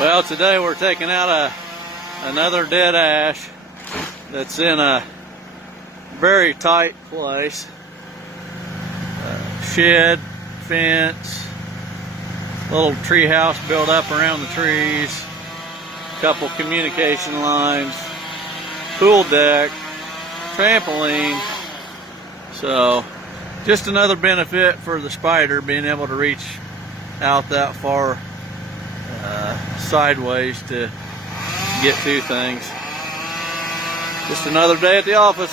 Well, today we're taking out another dead ash that's in a very tight place. Shed, fence, little tree house built up around the trees, couple communication lines, pool deck, trampoline. So just another benefit for the spider being able to reach out that far sideways to get to things. Just another day at the office.